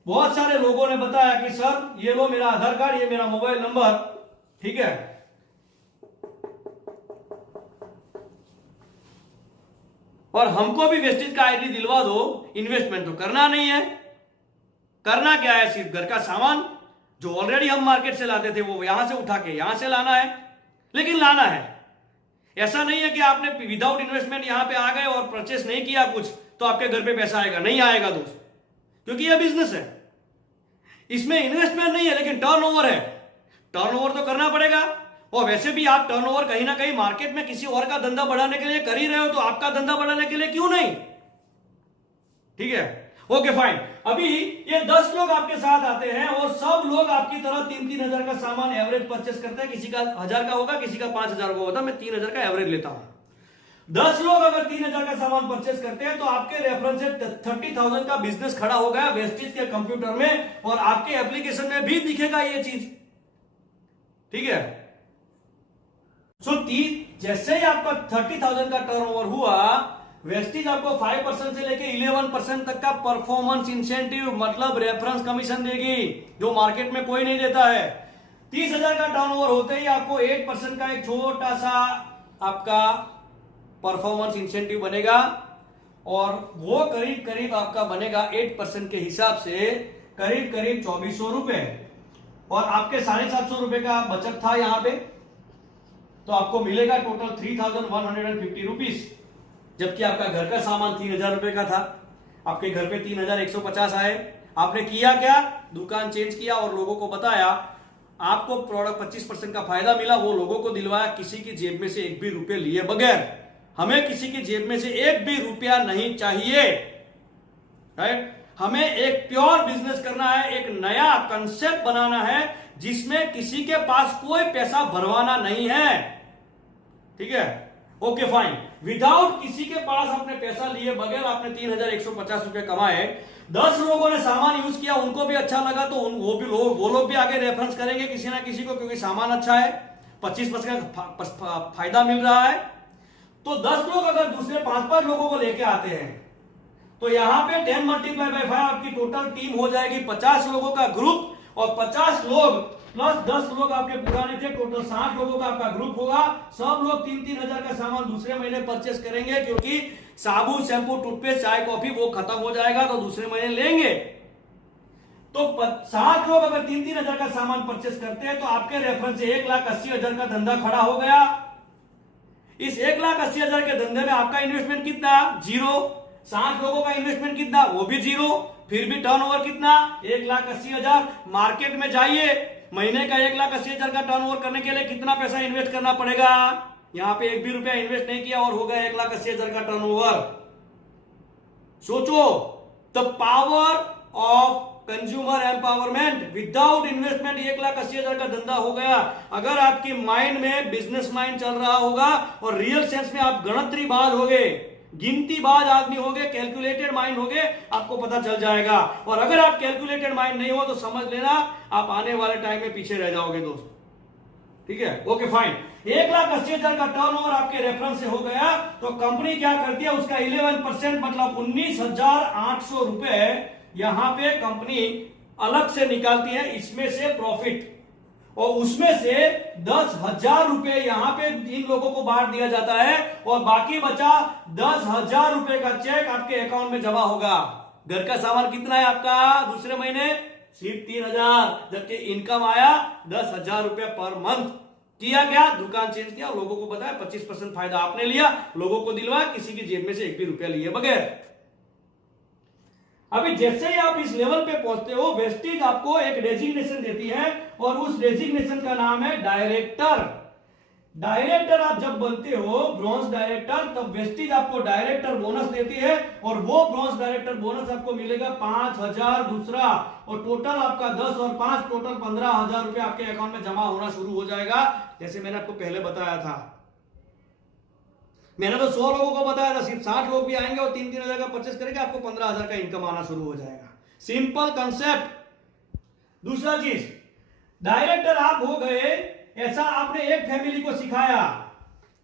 बहुत सारे लोगों ने बताया कि सर ये लो मेरा आधार कार्ड, ये मेरा मोबाइल नंबर, ठीक है, और हमको भी वेस्टिज का आईडी दिलवा दो। इन्वेस्टमेंट तो करना नहीं है, करना क्या है, सिर्फ घर का सामान जो ऑलरेडी हम मार्केट से लाते थे वो यहां से उठा के यहां से लाना है, लेकिन लाना है। ऐसा नहीं है कि आपने विदाउट इन्वेस्टमेंट यहां पे आ गए और परचेस नहीं किया कुछ तो आपके घर पे पैसा आएगा, नहीं आएगा दोस्त, क्योंकि यह बिजनेस है, इसमें इन्वेस्टमेंट नहीं है लेकिन टर्नओवर है। टर्नओवर तो करना पड़ेगा, और वैसे भी आप टर्नओवर कहीं ना कहीं मार्केट में किसी और का धंधा बढ़ाने के लिए कर ही रहे हो, तो आपका धंधा बढ़ाने के लिए क्यों नहीं? ठीक है, ओके फाइन। अभी ये 10 लोग आपके साथ आते हैं और सब लोग आपकी तरह 3-3 हजार का सामान एवरेज परचेस करते हैं। किसी का 1,000 का होगा, किसी का 5,000 का होगा, मैं 3,000 का एवरेज लेता हूं। 10 लोग अगर 3,000 का सामान परचेस करते हैं तो आपके रेफरेंस से 30,000 का बिजनेस खड़ा हो गया वेस्टिज के कंप्यूटर में, और आपके एप्लीकेशन में भी दिखेगा ये चीज। ठीक है। सो जैसे ही आपका 30,000 का टर्नओवर हुआ, वेस्टिज आपको 5% से लेके 11% तक का परफॉर्मेंस इंसेंटिव मतलब रेफरेंस कमीशन देगी, जो मार्केट में कोई नहीं देता है। 30,000 का टर्नओवर होते ही आपको 8% का एक छोटा सा आपका परफॉर्मेंस इंसेंटिव बनेगा, और वो करीब करीब आपका बनेगा 8% के हिसाब से करीब करीब 2400 रुपए, और आपके 750 रुपए का बचत था यहां पे, तो आपको मिलेगा टोटल 3,150 रुपीज। जबकि आपका घर का सामान 3,000 रुपए का था, आपके घर पे 3,150 आए। आपने किया क्या? दुकान चेंज किया और लोगों को बताया, आपको प्रोडक्ट 25% का फायदा मिला, वो लोगों को दिलवाया, किसी की जेब में से एक भी रुपये लिए बगैर। हमें किसी की जेब में से एक भी रुपया नहीं चाहिए, राइट? हमें एक प्योर बिजनेस करना है, एक नया कंसेप्ट बनाना है जिसमें किसी के पास कोई पैसा भरवाना नहीं है। ठीक है, ओके फाइन। विदाउट किसी के पास अपने पैसा लिए बगैर आपने 3,150 रुपए कमाए, 10 लोगों ने सामान यूज किया, उनको भी अच्छा लगा, तो वो लोग भी आगे रेफरेंस करेंगे किसी ना किसी को, क्योंकि सामान अच्छा है, 25% का फायदा मिल रहा है। तो 10 लोग अगर दूसरे 5-5 लोगों को लेके आते हैं, तो यहां पे 10 मल्टीप्लाई बाय 5 आपकी टोटल टीम हो जाएगी 50 लोगों का ग्रुप, और 50 लोग प्लस 10 लोग आपके पुराने थे, टोटल 60 लोगों का आपका ग्रुप होगा। सब लोग 3-3 हजार का सामान दूसरे महीने परचेस करेंगे, क्योंकि साबुन, शैम्पू, टूथपेस्ट, चाय, कॉफी वो खत्म हो जाएगा, तो दूसरे महीने लेंगे। तो 60 लोग अगर 3-3 हजार का सामान परचेस करते हैं, तो आपके रेफरेंस से 1,80,000 का धंधा खड़ा हो गया। इस 1,80,000 के धंधे में आपका इन्वेस्टमेंट कितना? 0। 60 लोगों का इन्वेस्टमेंट कितना? वो भी 0। फिर भी टर्नओवर कितना? 1,80,000। मार्केट में जाइए, महीने का 1,80,000 का टर्नओवर करने के लिए कितना पैसा इन्वेस्ट करना पड़ेगा? यहां पे एक भी रुपया इन्वेस्ट नहीं किया और हो गया 1,80,000 का टर्नओवर। सोचो, the power of consumer empowerment. Without investment 1,80,000 का धंधा हो गया। अगर आपकी माइंड में बिजनेस माइंड चल रहा होगा और रियल सेंस में आप गणतरीबाज होगे, गिनतीबाज आदमी होगे, कैलकुलेटेड माइंड होगे, आपको पता चल जाएगा। और अगर आप कैलकुलेटेड माइंड नहीं हो तो समझ लेना आप आने वाले टाइम में पीछे रह जाओगे दोस्त। ठीक है, ओके फाइन। 1,80,000 का टर्नओवर आपके रेफरेंस से हो गया, तो कंपनी क्या करती है? उसका 11% मतलब 19,800 रुपए यहां पे कंपनी अलग से निकालती है, इसमें से प्रॉफिट, और उसमें से 10,000 रुपए यहां पे इन लोगों को बांट दिया जाता है, और बाकी बचा 10,000 रुपए का चेक आपके अकाउंट में जमा होगा। घर का सामान कितना है आपका दूसरे महीने? सिर्फ 3,000, जबकि इनकम आया 10,000 रुपए पर मंथ। किया क्या? दुकान चेंज किया, लोगों को बताया, 25% फायदा आपने लिया, लोगों को दिलवाया, किसी की जेब में से एक भी रुपया लिए बगैर। अभी जैसे ही आप इस लेवल पे पहुंचते हो, वेस्टिज आपको एक डेजिग्नेशन देती है, और उस डेजिग्नेशन का नाम है डायरेक्टर। डायरेक्टर आप जब बनते हो ब्रॉन्ज डायरेक्टर, तब वेस्टिज आपको डायरेक्टर बोनस देती है, और वो ब्रॉन्ज डायरेक्टर बोनस आपको मिलेगा 5,000 दूसरा, और टोटल आपका 10 और 5 टोटल 15,000 रुपए आपके अकाउंट में जमा होना शुरू हो जाएगा। जैसे मैंने आपको पहले बताया था, मैंने तो 100 लोगों को बताया था, सिर्फ 60 लोग भी आएंगे और 3-3 हजार का परचेस करेंगे, आपको 15,000 का इनकम आना शुरू हो जाएगा। Simple concept. दूसरा चीज, डायरेक्टर आप हो गए, ऐसा आपने एक फैमिली को सिखाया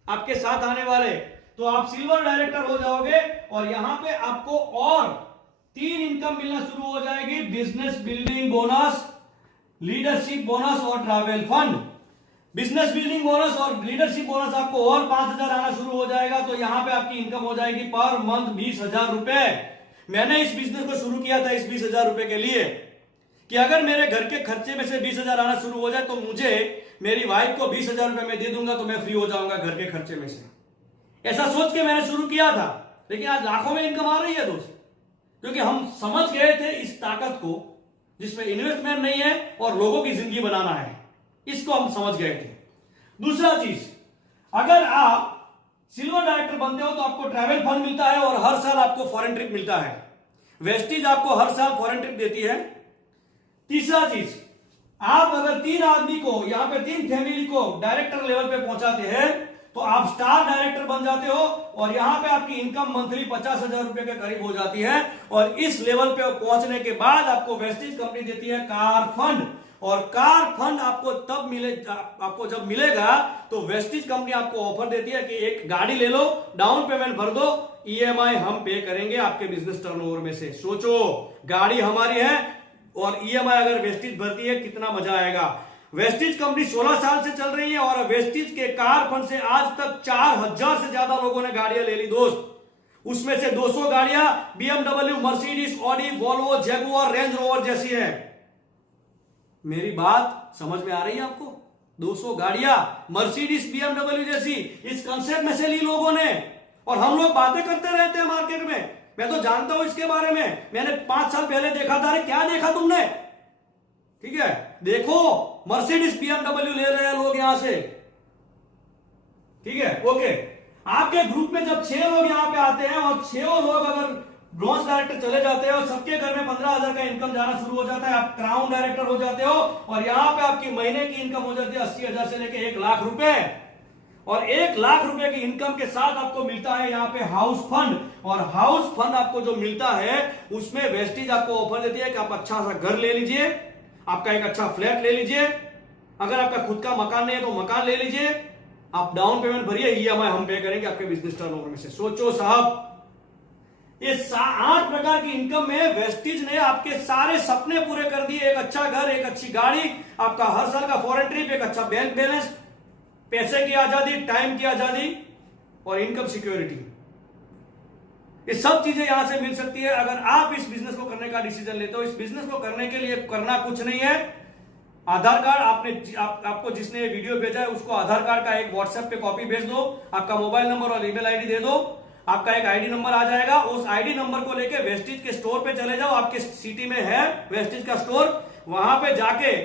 आपके साथ आने वाले, तो आप सिल्वर डायरेक्टर हो जाओगे, और यहां पे आपको और 3 इनकम मिलना शुरू हो जाएगी: business building bonus, leadership bonus और travel fund. Business building bonus और लीडरशिप बोनस आपको और 5,000 आना शुरू हो जाएगा, तो यहां पे आपकी इनकम हो जाएगी पर मंथ 20,000 रुपए। मैंने इस बिजनेस को शुरू किया था इस 20,000 रुपए के लिए, कि अगर मेरे घर के खर्चे में से 20,000 आना शुरू हो जाए, तो मुझे मेरी वाइफ को 20,000 रुपए मैं दे दूंगा, तो मैं फ्री हो जाऊंगा घर के खर्चे में से। ऐसा सोच के मैंने शुरू किया था, लेकिन आज लाखों में इनकम आ रही है दोस्त, क्योंकि हम समझ गए थे इस ताकत को जिसमें इन्वेस्टमेंट नहीं है और लोगों की जिंदगी बनाना है, इसको हम समझ गए थे। दूसरा चीज, अगर आप सिल्वर डायरेक्टर बनते हो तो आपको ट्रैवल फंड मिलता है, और हर साल आपको फॉरेन ट्रिप मिलता है। वेस्टिज आपको हर साल फॉरेन ट्रिप देती है। तीसरा चीज, आप अगर 3 आदमी को, यहां पे 3 फैमिली को डायरेक्टर लेवल पे पहुंचाते हैं, तो आप स्टार डायरेक्टर बन जाते हो और यहां पे आपकी इनकम मंथली 50,000 रुपए के करीब हो जाती है। और इस लेवल पे पहुंचने के बाद आपको वेस्टिज कंपनी देती है कार फंड, और कार फंड आपको तब आपको जब मिलेगा तो वेस्टिज कंपनी आपको ऑफर देती है कि एक गाड़ी ले लो, डाउन पेमेंट भर दो, ईएमआई हम पे करेंगे आपके बिजनेस टर्नओवर में से। सोचो, गाड़ी हमारी है और ईएमआई अगर वेस्टिज भरती है, कितना मजा आएगा। वेस्टिज कंपनी 16 साल से चल रही है और वेस्टिज के कार फंड से आज तक 4000 से ज्यादा लोगों ने गाड़ियां ले ली दोस्त। उसमें से 200 गाड़ियां BMW, Mercedes, Audi, Volvo, Jaguar, range rover जैसी है। मेरी बात समझ में आ रही है आपको? 200 गाड़ियां मर्सिडीज, बीएमडब्ल्यू जैसी इस कंसेप्ट में से ली लोगों ने। और हम लोग बातें करते रहते हैं मार्केट में, मैं तो जानता हूं इसके बारे में, मैंने 5 साल पहले देखा था। अरे क्या देखा तुमने? ठीक है, देखो मर्सिडीज, बीएमडब्ल्यू ले रहे हैं लोग यहां से। ठीक है, ओके। आपके ग्रुप में जब 6 लोग यहां पे आते हैं और 6 लोग अगर ब्रॉन्ज डायरेक्टर चले जाते हैं और सबके घर में 15,000 का इनकम जाना शुरू हो जाता है, आप क्राउन डायरेक्टर हो जाते हो और यहां पे आपकी महीने की इनकम हो जाती है 80,000 से लेकर 1 लाख रुपए। और 1 लाख रुपए की इनकम के साथ आपको मिलता है यहाँ पे हाउस फंड, और हाउस फंड आपको जो मिलता है उसमें वेस्टिज आपको ऑफर देती है कि आप अच्छा सा घर ले लीजिए, आपका एक अच्छा फ्लैट ले लीजिए, अगर आपका खुद का मकान नहीं है तो मकान ले लीजिए, आप डाउन पेमेंट भरिए, ईएमआई हम पे करेंगे आपके बिजनेस टर्नओवर में से। सोचो साहब, ये 8 प्रकार की इनकम में वेस्टिज ने आपके सारे सपने पूरे कर दिए। एक अच्छा घर, एक अच्छी गाड़ी, आपका हर साल का फॉरेन ट्रिप, एक अच्छा बैंक बैलेंस, पैसे की आजादी, टाइम की आजादी और इनकम सिक्योरिटी। ये सब चीजें यहां से मिल सकती है अगर आप इस बिजनेस को करने का डिसीजन लेते हो। इस बिजनेस को करने के लिए करना कुछ नहीं है, आधार कार्ड आपको जिसने ये वीडियो भेजा है उसको आधार कार्ड का एक व्हाट्सएप पे कॉपी भेज दो, आपका मोबाइल नंबर और ईमेल आईडी दे दो, आपका एक आईडी नंबर आ जाएगा। उस आईडी नंबर को लेके वेस्टिज के स्टोर पे चले जाओ, आपके सिटी में है वेस्टिज का स्टोर, वहां पे जाके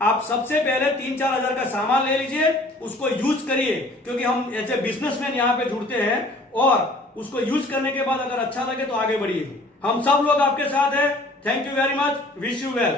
आप सबसे पहले 3-4 हजार का सामान ले लीजिए, उसको यूज करिए, क्योंकि हम एज ए बिजनेसमैन यहां पे जुड़ते हैं, और उसको यूज करने के बाद अगर अच्छा लगे तो आगे बढ़िए। हम सब लोग आपके साथ हैं। Thank you very much, wish you well.